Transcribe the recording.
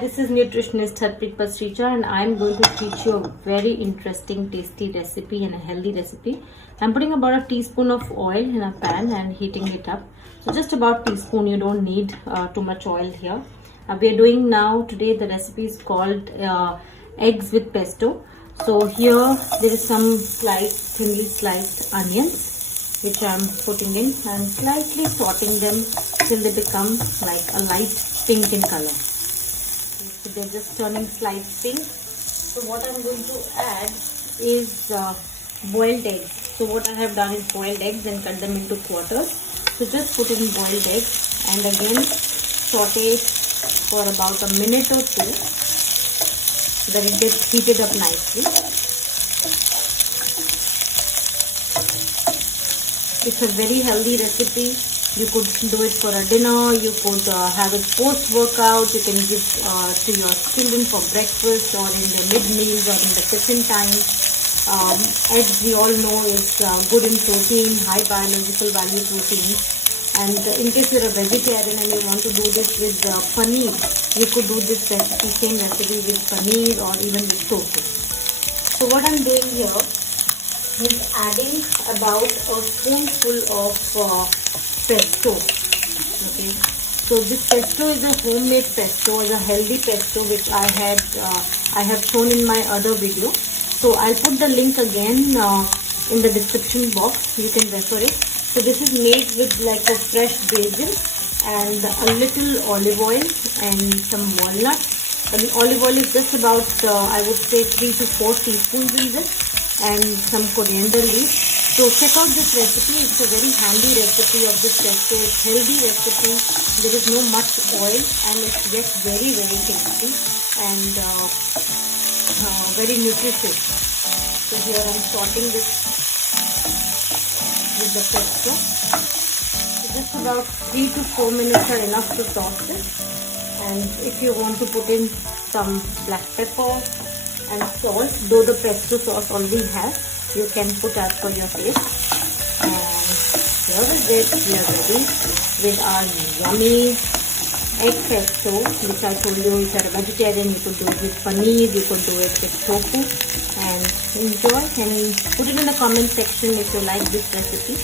This is Nutritionist Harpreet Pasricha, and I'm going to teach you a very interesting, tasty recipe and a healthy recipe. I'm putting about a teaspoon of oil in a pan and heating it up. So just about teaspoon, you don't need too much oil here. We are doing now today the recipe is called eggs with pesto. So here there is some thinly sliced onions which I'm putting in and slightly sauteing them till they become like a light pink in color. So they're just turning slight pink. So what I'm going to add is boiled eggs. So what I have done is boiled eggs and cut them into quarters. So just put in boiled eggs and again saute it for about a minute or two so that it gets heated up nicely. It's a very healthy recipe. You could do it for a dinner, you could have it post-workout, you can give to your children for breakfast or in their mid-meals or in the tiffin time. Eggs we all know is good in protein, high biological value protein. And in case you're a vegetarian and you want to do this with paneer, you could do this same recipe with paneer or even with tofu. So what I'm doing here is adding about a spoonful of pesto. Okay, so this pesto is a homemade pesto, is a healthy pesto which I have shown in my other video. So I'll put the link again in the description box. You can refer it. So this is made with like a fresh basil and a little olive oil and some walnuts. The olive oil is just about I would say 3 to 4 teaspoons in this, and some coriander leaves. So check out this recipe. It's a very handy recipe of this pesto. It's healthy recipe. There is no much oil and it gets very tasty and very nutritious. So here I'm sorting this with the pesto. So just about 3 to 4 minutes are enough to sauce this. And if you want to put in some black pepper and salt, though the pesto sauce already has, you can put as per your taste. And here is it. We are ready with our yummy egg pesto, which I told you if you are a vegetarian you could do it with paneer, you could do it with tofu, and enjoy. And put it in the comment section if you like this recipe.